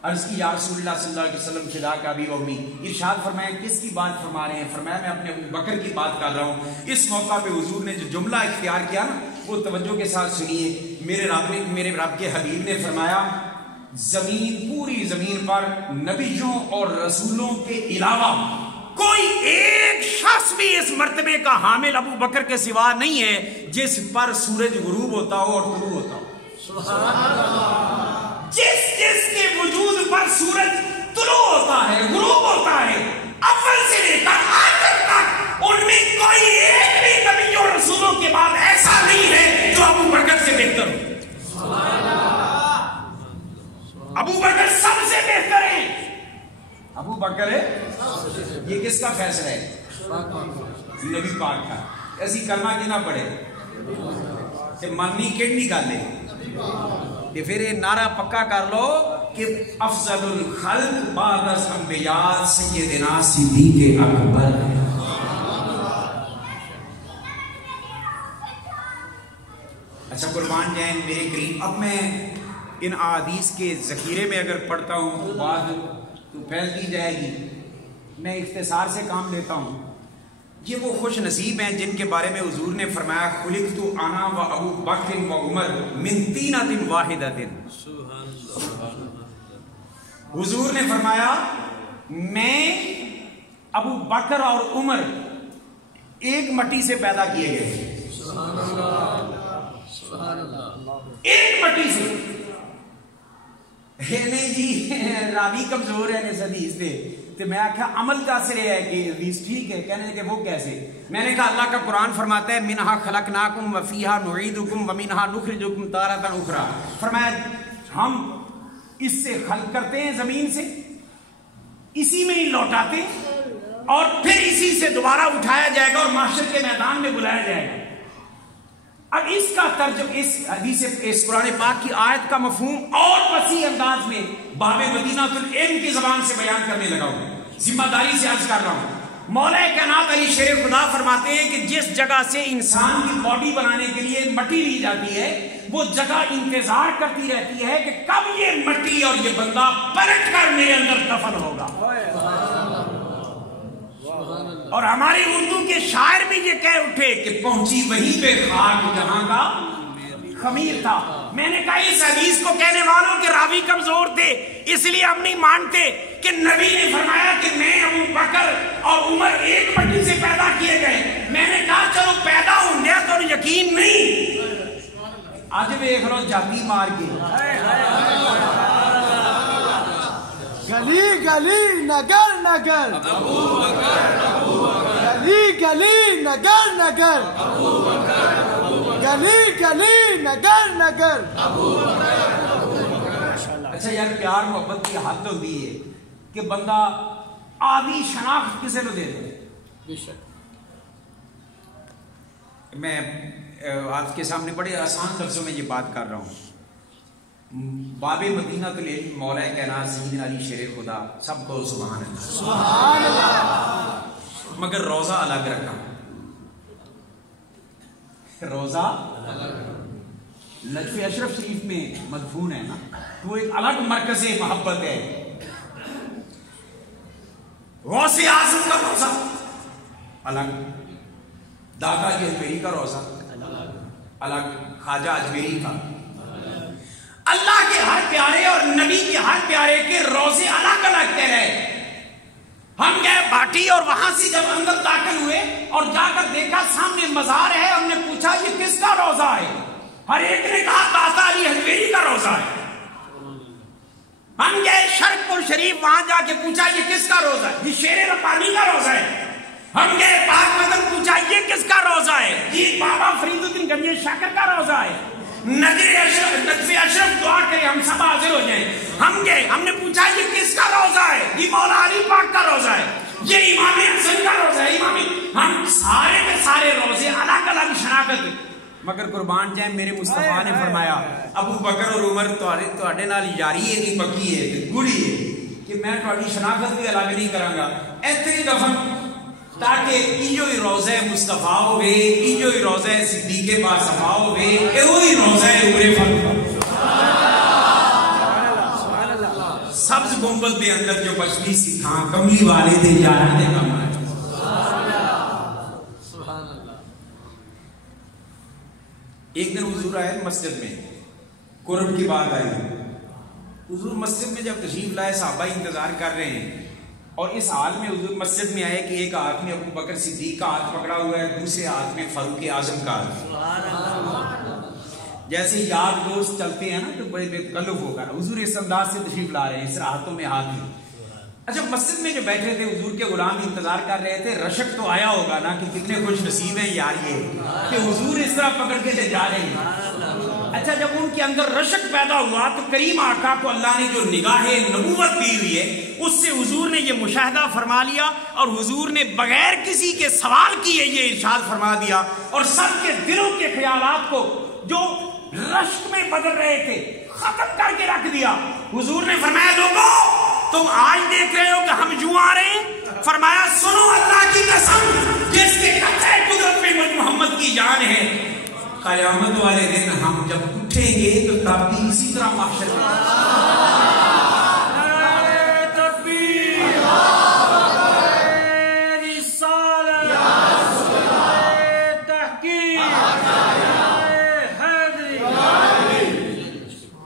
عرض کی یا رسول اللہ صلی اللہ علیہ وسلم فداک ابی و امی. ارشاد فرمایا کس کی بات فرما رہے ہیں؟ فرمایا میں اپنے ابو بکر کی بات کر رہا ہوں. اس موقع پہ حضور نے جو جملہ اختیار کیا نا, وہ توجہ کے ساتھ سنیے. میرے رب کے حبیب نے فرمایا زمین, پوری زمین پر نبیوں اور رسولوں کے علاوہ کوئی ایک شخص بھی اس مرتبے کا حامل ابو بکر کے سوا نہیں ہے جس پر سورج غروب ہوتا ہو اور طلوع ہوتا ہو. سبحان اللہ. جس کے وجود پر سورج طلوع ہوتا ہے, غروب ہوتا ہے, اول سے لے کر آخر تک, ان میں کوئی ایک بھی نبی اور رسولوں کے بعد ایسا نہیں ہے جو ابو بکر سے بہتر ہو. ابو بکر سب سے بہتر ہے. ابو بکر ہے, یہ کس کا فیصلہ ہے؟ نبی پاک کا. ایسی کلمہ کی نہ پڑے کہ ماننی کیڑنی گل ہے, کہ پھر یہ نعرہ پکا کر لو کہ افضل الخلق بعد از انبیاء سیدنا صدیق اکبر. اچھا قربان جائیں میرے کریم. اب میں ان احادیث کے ذخیرے میں اگر پڑھتا ہوں تو بات تو پھیل دی جائے گی. میں اختصار سے کام لیتا ہوں. یہ وہ خوش نصیب ہیں جن کے بارے میں حضور نے فرمایا خلقت انا و ابو بکر و عمر من طینۃ واحدۃ. حضور نے فرمایا میں, ابو بکر اور عمر ایک مٹی سے پیدا کیے گئے. ایک مٹی سے. نہیں جی راوی کمزور ہے اس حدیث سے, تو میں آخیا عمل کا اثر ہے کہ حدیث ٹھیک ہے. کہنے کہ وہ کیسے؟ میں نے کہا اللہ کا قرآن فرماتا ہے منہا خلقناکم وفیہا نعیدکم ومنہا نخرجکم تارۃ اخری. فرمایا ہم اس سے خلق کرتے ہیں, زمین سے, اسی میں ہی لوٹاتے ہیں, اور پھر اسی سے دوبارہ اٹھایا جائے گا اور محشر کے میدان میں بلایا جائے گا. اب اس کا ترجمہ, اس حدیث, اس قرآن پاک کی آیت کا مفہوم اور وسیع انداز میں باب مدینہ العلم کی زبان سے بیان کرنے لگا ہوں. ذمہ داری سے عرض کر رہا ہوں. مولا کائنات علی شیر خدا فرماتے ہیں کہ جس جگہ سے انسان کی باڈی بنانے کے لیے مٹی لی جاتی ہے, وہ جگہ انتظار کرتی رہتی ہے کہ کب یہ مٹی اور یہ بندہ پلٹ کر میرے اندر دفن ہوگا. اور ہمارے اردو کے شاعر بھی یہ کہہ اٹھے کہ پہنچی وہیں پہ خاک جہاں کا خمیر تھا. میں نے کہا اس حدیث کو کہنے والوں کے راوی کمزور تھے, اس لیے ہم نہیں مانتے کہ نبی نے فرمایا کہ میں ابو بکر اور عمر ایک مٹی سے پیدا کیے گئے. میں نے کہا چلو پیدا ہوں گے تو یقین نہیں. آج دیکھ لو جاتی مار کے گلی گلی نگر نگر گلی گلی نگر نگر گلی گلی نگر نگر. اچھا یار پیار محبت کی حد ہوتی ہے کہ بندہ آدھی شناخت کسے نو دے دے. میں آپ کے سامنے بڑے آسان لفظوں میں یہ بات کر رہا ہوں. باب مدینہ العلم مولا کائنات سیدنا علی شیر خدا, سب کو سبحان اللہ, سبحان اللہ. مگر روزہ الگ رکھا, روزہ نجف اشرف شریف میں مدفون ہے نا, تو ایک الگ مرکز محبت ہے. غوث اعظم کا روزہ الگ, دادا کی اجمیری کا روزہ الگ, خواجہ اجمیری کا. اللہ کے ہر پیارے اور نبی کے ہر پیارے کے روزے الگ الگ کہہ رہے. ہم گئے باٹی اور وہاں سے جب اندر داخل ہوئے اور جا کر دیکھا سامنے مزار ہے, ہم نے پوچھا یہ کس کا روزہ ہے؟ ہر ایک نے کہا داتا علی حجویری کا روزہ ہے. ہم گئے شرق پور شریف, وہاں جا کے پوچھا یہ کس کا روزہ ہے؟ یہ شیر ربانی کا روزہ ہے. ہم گئے پاک مدن, پوچھا یہ کس کا روزہ ہے؟ یہ بابا فرید الدین گنجی شاکر کا روزہ ہے. نجف اشرف دعا کرے ہم سب حاضر ہو جائیں. ہم گئے, ہم نے پوچھا یہ کس کا روزہ ہے؟ یہ مولا علی پاک کا روزہ ہے. یہ امام حسن کا روزہ ہے، ہم سارے کے سارے روزے الگ الگ شناخت، مگر قربان جائیں میرے مصطفیٰ نے فرمایا ابو بکر اور عمر تواڈے نال یاری ہے نہیں پکی ہے گڑی ہے کہ میں تواڈی شناخت بھی الگ نہیں کراں گا، ایتھے دفن تاکہ ایجو ہی روزہ مصطفیٰ ہوئے، ایجو ہی روزہ صدیق باصفا ہوئے، ایو ہی روزہ عمر فاروق سبز گنبد دے اندر جو بچنی سی تھاں کملی والے دے یاراں دے کم آئے۔ ایک دن حضور آئے مسجد میں، قرب کی بات آئی، حضور مسجد میں جب تشریف لائے صحابہ انتظار کر رہے ہیں اور اس حال میں حضور مسجد میں آئے کہ ایک ہاتھ میں ابو بکر صدیق کا ہاتھ پکڑا ہوا ہے، دوسرے ہاتھ میں فاروق اعظم کا ہاتھ، جیسے یار دوست چلتے ہیں نا تو بڑے بے تکلف ہوگا، حضور اس انداز سے تشریف لا رہے ہیں، اس ہاتھوں میں ہاتھ ہیں۔ اچھا مسجد میں جو بیٹھے تھے حضور کے غلام انتظار کر رہے تھے، رشک تو آیا ہوگا نا کہ کتنے خوش نصیب ہیں یار یہ کہ حضور اس طرح پکڑ کے لے جا رہے ہیں۔ اچھا جب ان کے اندر رشک پیدا ہوا تو کریم آقا کو اللہ نے جو نگاہ نبوت دی ہوئی ہے اس سے حضور نے یہ مشاہدہ فرما لیا اور حضور نے بغیر کسی کے سوال کیے یہ ارشاد فرما دیا اور سب کے دلوں کے خیالات کو جو رشک میں بدل رہے تھے ختم کر کے رکھ دیا۔ حضور نے فرمایا لوگوں تم آج دیکھ رہے ہو کہ ہم یوں آ رہے ہیں، فرمایا سنو اللہ کی قسم جس کے قطع قدرت میں محمد کی جان ہے، قیامت والے دن ہم جب اٹھیں گے تو تب بھی اسی طرح محشر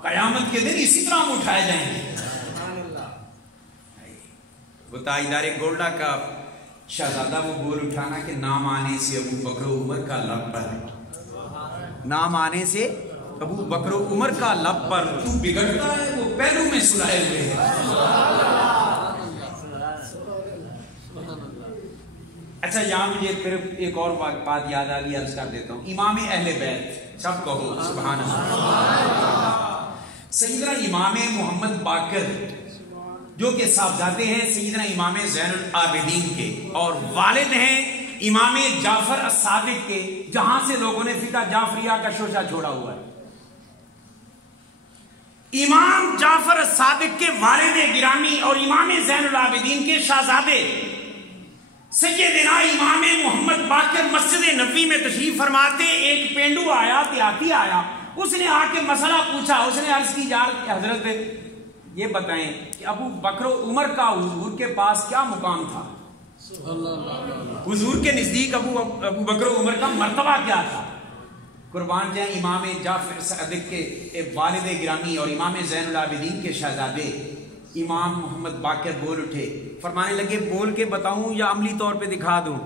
قیامت کے دن اسی طرح ہم اٹھائے جائیں گے۔ وہ تاجدار گولڈا کا شہزادہ وہ بول اٹھانا کہ نام آنے سے ابو بکر و عمر کا لب پر، نام آنے سے ابو بکر و عمر کا لب پر، تو بگڑتا ہے وہ پہلو میں سلائے ہوئے ہیں۔ اچھا یہاں مجھے پھر ایک اور بات یاد آ گئی، عرض کر دیتا ہوں، امام اہل بیت، سب کہو سبحان اللہ۔ سیدنا امام محمد باقر جو کہ صاحبزادے ہیں سیدنا امام زین العابدین کے اور والد ہیں امام جعفر الصادق کے، جہاں سے لوگوں نے فقہ جعفریہ کا شوشہ چھوڑا ہوا ہے۔ امام جعفر الصادق کے والد گرامی اور امام زین العابدین کے شہزادے سیدنا امام محمد باقر مسجد نبوی میں تشریف فرماتے، ایک پینڈو آیا، دیہاتی آیا، اس نے آ کے مسئلہ پوچھا، اس نے عرض کی جا کہ حضرت یہ بتائیں کہ ابو بکر و عمر کا حضور کے پاس کیا مقام تھا، حضور کے نزدیک ابو بکر و عمر کا مرتبہ کیا تھا؟ قربان جائیں امام جعفر صادق کے والد گرامی اور امام زین العابدین کے شہزادے امام محمد باقر بول اٹھے، فرمانے لگے بول کے بتاؤں یا عملی طور پہ دکھا دوں؟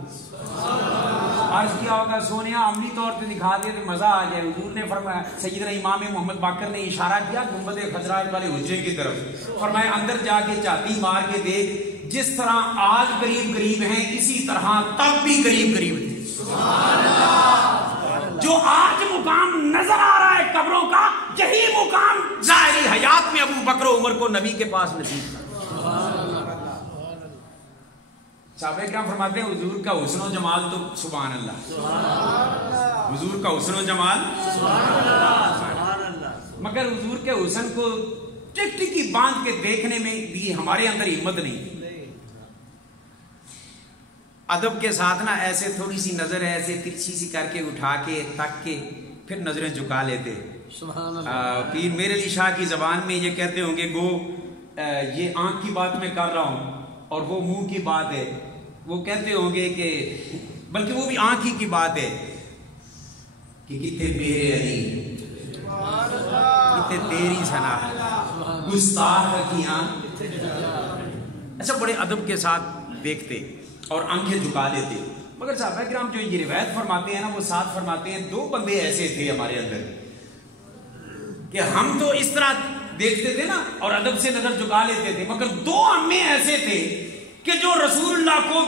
عرض کیا ہوگا سونیا عملی طور پہ دکھا دے تو مزہ آ جائے۔ حضور نے فرمایا، سیدنا امام محمد باقر نے اشارہ کیا گنبد خضراء والے حجرے کی طرف، فرمایا اندر جا کے چاتی مار کے دیکھ، جس طرح آج قریب قریب ہیں اسی طرح تب بھی قریب قریب تھے۔ جو آج مقام نظر آ رہا ہے قبروں کا، یہی مقام ظاہری حیات میں ابو بکر و عمر کو نبی کے پاس نصیب تھا۔ صحابہ کرام فرماتے ہیں حضور کا حسن و جمال تو سبحان اللہ، حضور کا حسن و جمال مگر حضور کے حسن کو ٹک ٹکی باندھ کے دیکھنے میں بھی ہمارے اندر ہمت نہیں۔ ادب کے ساتھ نا ایسے تھوڑی سی نظر ایسے ترچھی سی کر کے اٹھا کے تک کے پھر نظریں جھکا لیتے۔ پیر میر علی شاہ کی زبان میں یہ کہتے ہوں گے گو یہ آنکھ کی بات میں کر رہا ہوں اور وہ منہ کی بات ہے، وہ کہتے ہوں گے کہ بلکہ وہ بھی آنکھ ہی کی بات ہے کہ کتے میرے علی کتے تیری سنا گستاخ کیاں۔ اچھا بڑے ادب کے ساتھ دیکھتے اور آنکھیں جھکا دیتے، مگر صحابہ کرام جو یہ روایت فرماتے ہیں نا وہ ساتھ فرماتے ہیں دو بندے ایسے تھے ہمارے اندر کہ ہم تو اس طرح دیکھتے تھے نا اور ادب سے نظر جھکا لیتے تھے، مگر دو ہمیں ایسے تھے کہ جو رسول اللہ کو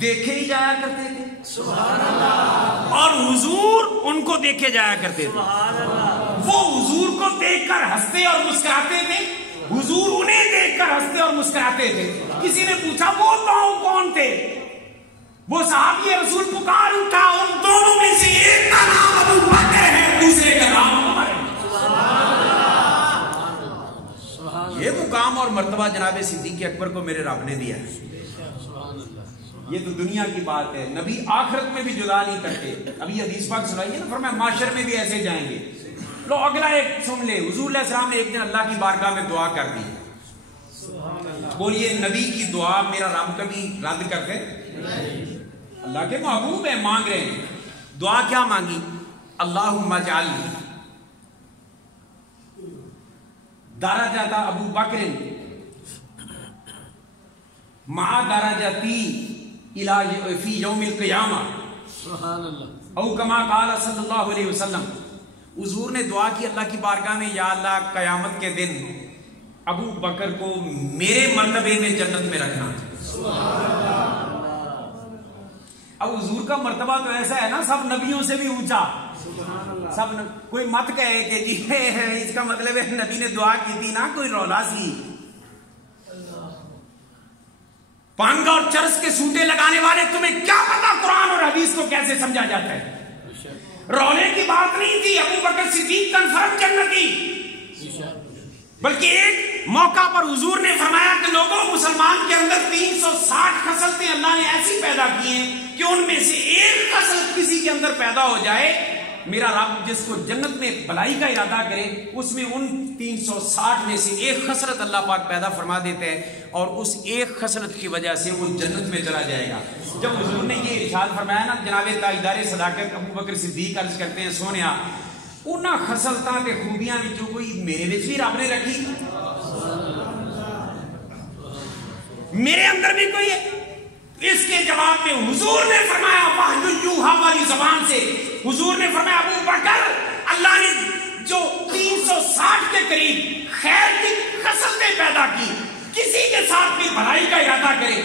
دیکھے ہی جایا کرتے تھے سبحان اللہ، اور حضور ان کو دیکھے جایا کرتے تھے۔ وہ حضور کو دیکھ کر ہنستے اور مسکراتے تھے حضور انہیں دیکھ کر ہنستے اور مسکراتے تھے. کسی نے پوچھا وہ کون تھے؟ وہ صحابی رسول پکار اٹھا، ان دونوں میں سے ایک کا نام ابو بکر ہے، دوسرے کا نام عمر ہے. یہ مقام اور مرتبہ جناب صدیق اکبر کو میرے رب نے دیا ہے. یہ تو دنیا کی بات ہے. نبی آخرت میں بھی جدا نہیں کرتے. ابھی حدیث پاک سنائیے نا، فرمایا معاشر میں بھی ایسے جائیں گے. لو اگلا ایک سن لے. حضور علیہ السلام نے ایک دن اللہ کی بارگاہ میں دعا کر دی. بولیے نبی کی دعا میرا رب کبھی رد کرتے؟ اللہ کے محبوب ہیں، مانگ رہے ہیں. دعا کیا مانگی؟ اللہم اجعلنی درجۃ ابو بکر مع درجتی فی یوم القیامہ او کما قال صلی اللہ علیہ وسلم. حضور نے دعا کی اللہ کی بارگاہ میں، یا اللہ قیامت کے دن ابو بکر کو میرے مرتبے میں جنت میں رکھنا. اب حضور کا مرتبہ تو ایسا ہے نا، سب نبیوں سے بھی اونچا. سب کوئی مت کہے کہ جی اس کا مطلب ہے نبی نے دعا کی تھی نا، کوئی رولا سی. پانگ اور چرس کے سوٹے لگانے والے، تمہیں کیا پتا قرآن اور حدیث کو کیسے سمجھا جاتا ہے؟ رولے کی بات نہیں تھی. ابو بکر صدیق کنفرم جنتی. بلکہ ایک موقع پر حضور نے فرمایا کہ لوگوں، مسلمان کے اندر 360 خصلتیں اللہ نے ایسی پیدا کی ہیں کہ ان میں سے ایک خصلت کسی کے اندر پیدا ہو جائے، میرا رب جس کو جنت میں بھلائی کا ارادہ کرے اس میں ان 360 میں سے ایک خصلت اللہ پاک پیدا فرما دیتے ہیں، اور اس ایک خصلت کی وجہ سے وہ جنت میں چلا جائے گا. جب حضور نے یہ ارشاد فرمایا نا، جناب تاجدار صداقت ابو بکر صدیق عرض کرتے ہیں، سونیا انہاں خصلتاں تے خوبیاں وچوں کوئی میرے وچ بھی رب نے رکھی، میرے اندر بھی کوئی ہے؟ اس کے جواب میں حضور نے فرمایا وحی یوحا والی زبان سے، حضور نے فرمایا ابو بکر، اللہ نے جو 360 کے قریب خیر کی خصلتیں پیدا کی، کسی کے ساتھ بھی بھلائی کا ارادہ کرے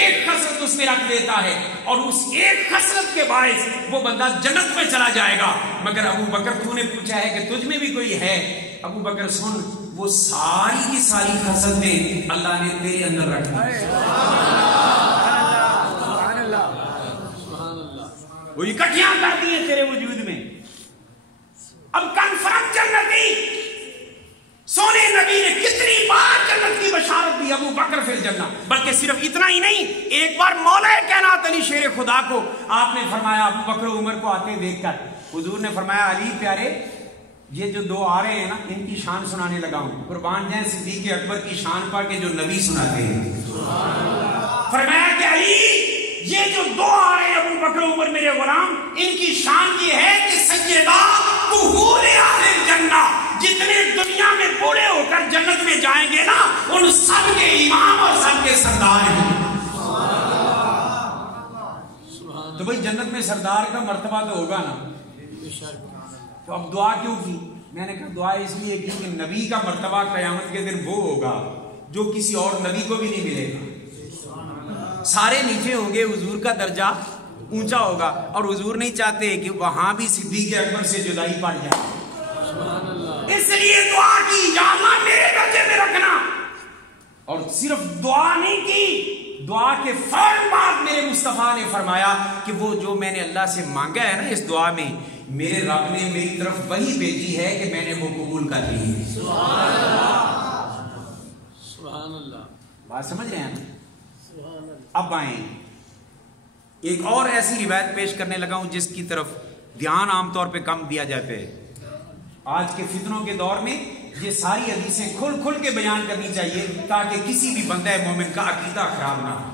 ایک خصلت اس میں رکھ دیتا ہے، اور اس ایک خصلت کے باعث وہ بندہ جنت میں چلا جائے گا. مگر ابو بکر تو نے پوچھا ہے کہ تجھ میں بھی کوئی ہے؟ ابو بکر سن، وہ ساری کی ساری خصلتیں اللہ نے تیرے اندر رکھی، وہ اکٹھیاں کر دی ہیں تیرے وجود میں. اب کنفرم جنتی. سونے نبی نے کتنی بار جنت کی بشارت دی، ابو بکر فی الجنہ. بلکہ صرف اتنا ہی نہیں، ایک بار مولا کائنات علی شیر خدا کو آپ نے فرمایا، ابو بکر عمر کو آتے دیکھ کر حضور نے فرمایا، علی پیارے یہ جو دو آ رہے ہیں نا، ان کی شان سنانے لگا ہوں. قربان جائیں صدیق اکبر کی شان پر کہ جو نبی سناتے ہیں. فرمایا کہ علی یہ جو دو آ رہے ہیں ابو بکر عمر میرے غلام، ان کی شان یہ ہے کہ سیدہ طہور اہل الجنہ، جتنے دنیا میں بوڑھے ہو کر جنت میں جائیں گے نا، ان سب کے امام اور سب کے سردار ہیں. تو بھئی جنت میں سردار کا مرتبہ تو ہوگا نا. تو اب دعا کیوں کی؟ میں نے کہا دعا اس لیے کی کہ نبی کا مرتبہ قیامت کے دن وہ ہوگا جو کسی اور نبی کو بھی نہیں ملے گا. سارے نیچے ہوں گے، حضور کا درجہ اونچا ہوگا، اور حضور نہیں چاہتے کہ وہاں بھی صدیق اکبر سے جدائی پڑ جائے. اس لیے دعا کی، یا اللہ میرے درجے میں رکھنا. اور صرف دعا نہیں کی، دعا کے فوراً بعد میرے مصطفیٰ نے فرمایا کہ وہ جو میں نے اللہ سے مانگا ہے نا اس دعا میں، میرے رب نے میری طرف وہی بھیجی ہے کہ میں نے وہ قبول کر لی ہے. سبحان اللہ. بات سمجھ رہے ہیں نا؟ اب آئیں ایک اور ایسی روایت پیش کرنے لگا ہوں جس کی طرف دھیان عام طور پہ کم دیا جاتا ہے. آج کے فتنوں کے دور میں یہ ساری حدیثیں کھل کھل کے بیان کرنی چاہیے تاکہ کسی بھی بندہ مومن کا عقیدہ خراب نہ ہو.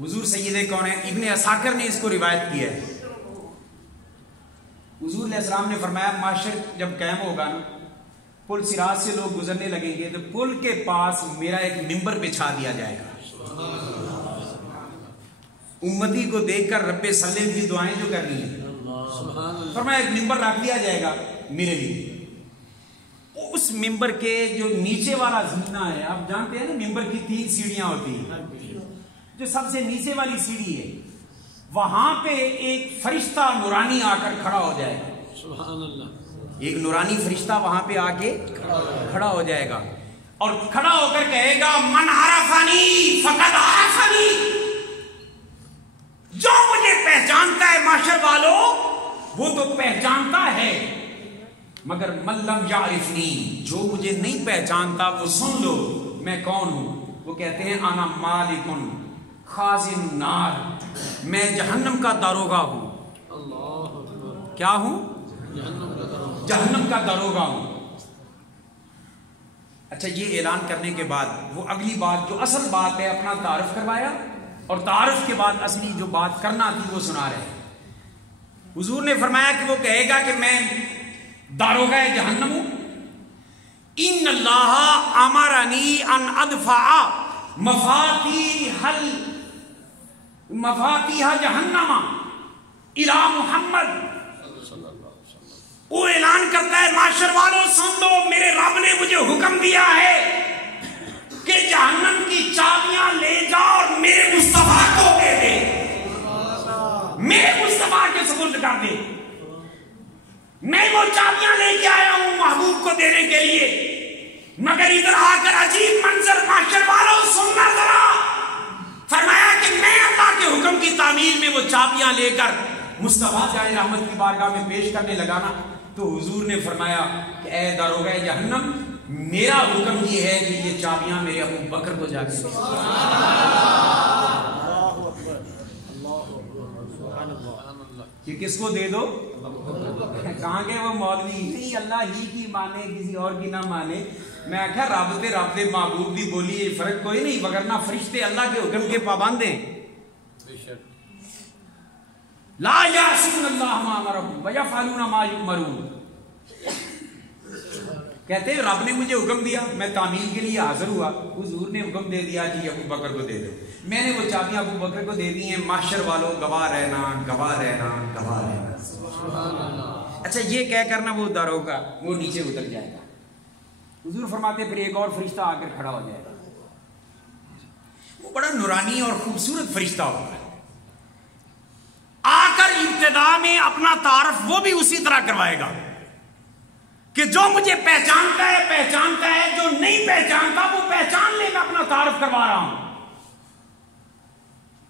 حضور سید کونین ابن عساکر نے اس کو روایت کیا ہے. حضور علیہ السلام نے فرمایا معاشر جب قائم ہوگا نا، پل صراط سے لوگ گزرنے لگیں گے تو پل کے پاس میرا ایک ممبر بچھا دیا جائے گا. امتی کو دیکھ کر رب سلم کی دعائیں جو کرنی ہیں، فرمایا ایک ممبر رکھ دیا جائے گا میرے لیے. اس ممبر کے جو نیچے والا زمینہ ہے، آپ جانتے ہیں نا ممبر کی 3 سیڑھیاں ہوتی ہیں، جو سب سے نیچے والی سیڑھی ہے وہاں پہ ایک فرشتہ نورانی آ کر کھڑا ہو جائے گا. سبحان اللہ. ایک نورانی فرشتہ وہاں پہ آ کے کھڑا ہو جائے گا اور کھڑا ہو کر کہے گا من عرفنی فقد عرفنی، جو مجھے پہچانتا ہے معاشر والوں وہ تو پہچانتا ہے، مگر من لم یعرفنی، جو مجھے نہیں پہچانتا وہ سن لو میں کون ہوں۔ وہ کہتے ہیں انا مالک خازن النار، میں جہنم کا داروغہ ہوں۔ کیا ہوں؟ جہنم کا داروغہ ہوں۔ اچھا، یہ اعلان کرنے کے بعد وہ اگلی بات جو اصل بات ہے اپنا تعارف کروایا، اور تعارف کے بعد اصلی جو بات کرنا تھی وہ سنا رہے ہیں۔ حضور نے فرمایا کہ وہ کہے گا کہ میں داروغہ جہنم ہوں۔ ان اللہ امرنی ان ادفع مفاتیح جہنم الی محمد۔ وہ اعلان کرتا ہے معاشر والوں سن لو، میرے رب نے مجھے حکم دیا ہے کہ جہنم کی چابیاں لے جا اور میرے مصطفیٰ کو دے دے، میرے مصطفیٰ کے سپرد کر دے۔ میں وہ چابیاں لے کے آیا ہوں محبوب کو دینے کے لیے، مگر ادھر آ کر عجیب منظر معاشر والوں سننا ذرا۔ فرمایا کہ میں اللہ کے حکم کی تعمیل میں وہ چابیاں لے کر مصطفیٰ جائے رحمت کی بارگاہ میں پیش کرنے لگانا، تو حضور نے فرمایا کہ اے داروغہ جہنم، میرا حکم یہ ہے کہ یہ چابیاں میرے ابو بکر کو جا کے کہ کس کو دے دو؟ کہاں گئے وہ مولوی؟ نہیں، اللہ ہی کی مانے کسی اور کی نہ مانے۔ میں آخیا رب دے محبوب دی بولی یہ فرق کوئی نہیں، وگرنہ فرشتے اللہ کے حکم کے پابند ہیں۔ لا یعصون اللہ ما امرهم ویفعلون ما یؤمرون۔ کہتے ہیں رب نے مجھے حکم دیا، میں تعمیل کے لیے حاضر ہوا، حضور نے حکم دے دیا کہ ابو بکر کو دے دو، میں نے وہ چابیاں ابو بکر کو دے دی ہیں۔ معاشر والوں گواہ رہنا، گواہ رہنا، گواہ رہنا۔ اچھا، یہ کہہ کرنا وہ داروغہ وہ نیچے اتر جائے گا۔ حضور فرماتے پھر ایک اور فرشتہ آ کر کھڑا ہو جائے گا، وہ بڑا نورانی اور خوبصورت فرشتہ ہوگا، آ کر ابتدا میں اپنا تعارف وہ بھی اسی طرح کروائے گا کہ جو مجھے پہچانتا ہے، جو نہیں پہچانتا وہ پہچان لے، میں اپنا تعارف کروا رہا ہوں۔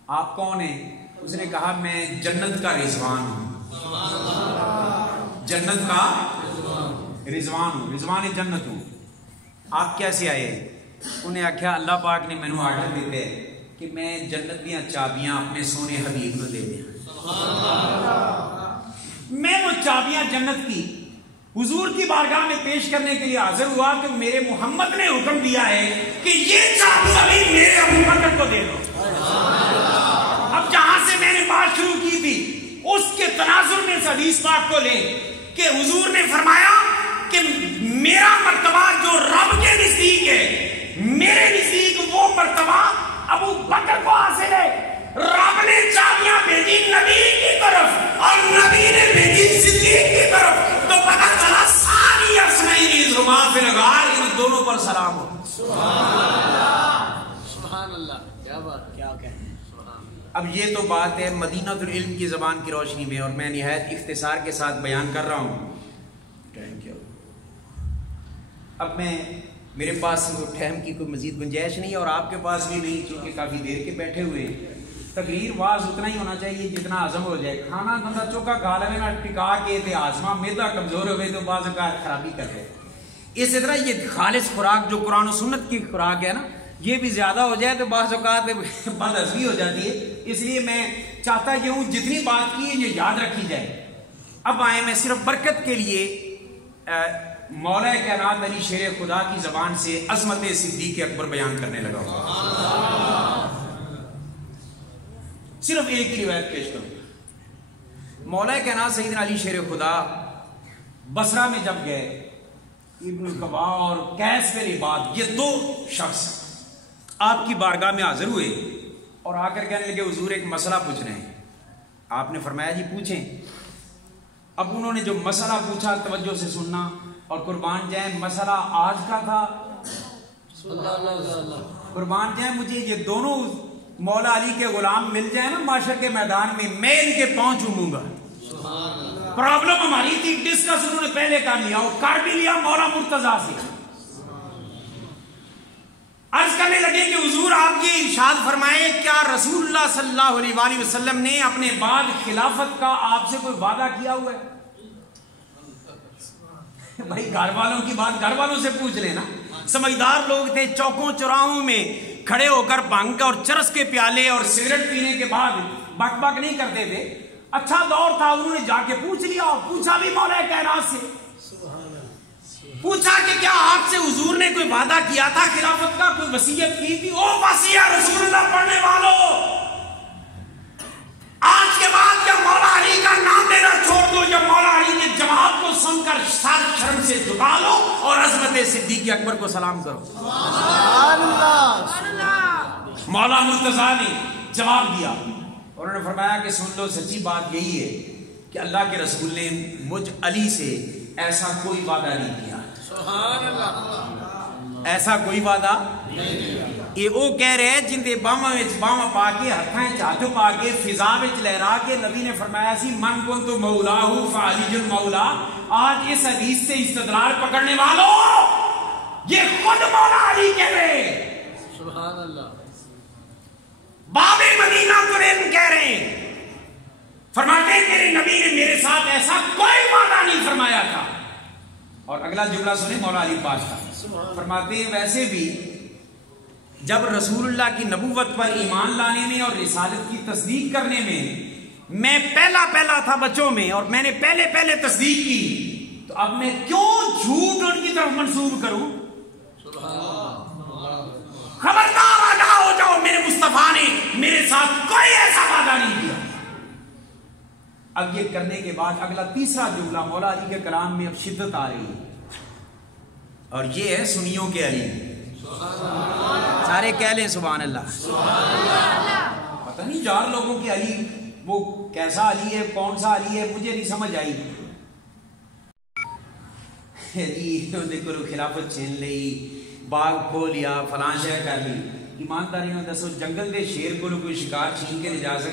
آپ کون ہیں؟ اس نے کہا میں جنت کا رضوان ہوں، جنت کا رضوان ہوں، رضوان جنت ہوں۔ آپ کیسے آئے؟ انہیں آخیا اللہ پاک نے مینوں آرڈر دیتے کہ میں جنت دیاں چابیاں اپنے سونے حبیب کو دے دیا۔ میں وہ چابیاں جنت کی حضور کی بارگاہ میں پیش کرنے کے لیے حاضر ہوا کہ میرے محمد نے حکم دیا ہے کہ یہ چابی ابھی میرے ابو بکر کو دے دو۔ اب جہاں سے میں نے بات شروع کی تھی اس کے تناظر میں اس حدیث پاک کو لیں کہ حضور نے فرمایا کہ میرا مرتبہ جو رب کے نزدیک ہے، میرے نزدیک وہ مرتبہ ابو بکر کو حاصل ہے۔ رب نے چابیاں بھیجی نبی کی طرف اور نبی نے بھیجی صدیق کی طرف، تو پتہ چلا ساری اسمعین زما فی الغار، ان دونوں پر سلام ہو۔ سبحان اللہ، کیا بات، کیا کہتے ہیں۔ اب یہ تو بات ہے مدینہ العلم کی زبان کی روشنی میں، اور میں نہایت اختصار کے ساتھ بیان کر رہا ہوں۔ اب میرے پاس ٹائم کی کوئی مزید گنجائش نہیں، اور آپ کے پاس بھی نہیں، چونکہ کافی دیر کے بیٹھے ہوئے ہیں۔ تقریر واز اتنا ہی ہونا چاہیے جتنا ہضم ہو جائے۔ کھانا بندہ چوکا کھا لے نہ ٹکا کے تے ہاضمہ میدا کمزور ہوئے تو بعض اوقات خرابی کر دے۔ اسی طرح یہ خالص خوراک جو قرآن و سنت کی خوراک ہے نا، یہ بھی زیادہ ہو جائے تو بعض اوقات بد ہضمی ہو جاتی ہے۔ اس لیے میں چاہتا یہ ہوں جتنی بات کی ہے یہ یاد رکھی جائے۔ اب آئے میں صرف برکت کے لیے مولا کائنات علی شیر خدا کی زبان سے عظمت صدیق اکبر بیان کرنے لگا ہوں۔ صرف ایک ہی روایت پیش کروں۔ مولا کائنات سیدنا علی شیر خدا بصرہ میں جب گئے، ابن القبا اور قیس بن عباد یہ دو شخص آپ کی بارگاہ میں حاضر ہوئے اور آ کر کہنے لگے حضور ایک مسئلہ پوچھ رہے ہیں۔ آپ نے فرمایا جی پوچھیں۔ اب انہوں نے جو مسئلہ پوچھا توجہ سے سننا، اور قربان جائیں مسئلہ آج کا تھا، قربان جائیں مجھے یہ دونوں مولا علی کے غلام مل جائیں نا معاشر کے میدان میں، میں ان کے پاؤں چوموں گا۔ پرابلم ہماری تھی، ڈسکس انہوں نے پہلے کر لیا، وہ کر بھی لیا مولا مرتضیٰ سے۔ عرض کرنے لگے کہ حضور آپ یہ ارشاد فرمائے، کیا رسول اللہ صلی اللہ علیہ وآلہ وسلم نے اپنے بعد خلافت کا آپ سے کوئی وعدہ کیا ہوا ہے؟ بھائی گھر والوں کی بات گھر والوں سے پوچھ لینا۔ سمجھدار لوگ تھے، چوکوں چوراہوں میں کھڑے ہو کر بھنگ اور چرس کے پیالے اور سگریٹ پینے کے بعد بک بک نہیں کرتے تھے، اچھا دور تھا، انہوں نے جا کے پوچھ لیا، پوچھا بھی مولا کائنات سے، پوچھا کہ کیا آپ سے حضور نے کوئی وعدہ کیا تھا خلافت کا، کوئی وصیت کی تھی؟ او وصیت رسول اللہ پڑھنے والوں، آج کے بعد کیا مولا علی کا نام لینا چھوڑ دو، یا مولا علی کے جواب کو سن کر سر شرم سے جھکا لو اور عظمت صدیق اکبر کو سلام کرو۔ سبحان اللہ۔ مولا مرتضیٰ نے جواب دیا، انہوں نے فرمایا کہ سن لو، سچی بات یہی ہے کہ اللہ کے رسول نے مجھ علی سے ایسا کوئی وعدہ نہیں کیا، ایسا کوئی وعدہ یہ وہ کہہ رہے ہیں جن دے باواں وچ باواں پا کے ہتھاں وچ ہاتھ پا کے فضا وچ لہرا کے نبی نے فرمایا سی من کنت مولاہ فعلی المولا۔ آج اس حدیث سے استدلال پکڑنے والوں، یہ خود مولا علی کہہ رہے ہیں، سبحان اللہ، باب مدینہ ترین کہہ رہے ہیں، فرماتے ہیں میرے نبی نے میرے ساتھ ایسا کوئی وعدہ نہیں فرمایا تھا۔ اور اگلا جملہ سنیں مولا علی پاس کا، فرماتے ہیں ویسے بھی جب رسول اللہ کی نبوت پر ایمان لانے میں اور رسالت کی تصدیق کرنے میں میں پہلا تھا بچوں میں، اور میں نے پہلے تصدیق کی، تو اب میں کیوں جھوٹ ان کی طرف منسوب کروں؟ خبردار آگاہ ہو جاؤ، میرے مصطفیٰ نے میرے ساتھ کوئی ایسا وعدہ نہیں کیا۔ اب یہ کرنے کے بعد اگلا تیسرا جملہ مولا علی کے کلام میں اب شدت آ رہی ہے، اور یہ ہے سنیوں کے علی۔ سارے کہہ لیں سبحان اللہ۔ پتہ نہیں چار لوگوں کی علی وہ کیسا علی ہے، کون سا علی ہے، مجھے نہیں سمجھ آئی۔ دیکھو خلافت چھین لی، باغ کھو لیا، فلاں شے کر لی، ایمانداری میں دسو جنگل دے شیر کو کوئی شکار چھین کے نہیں جا سکتا؟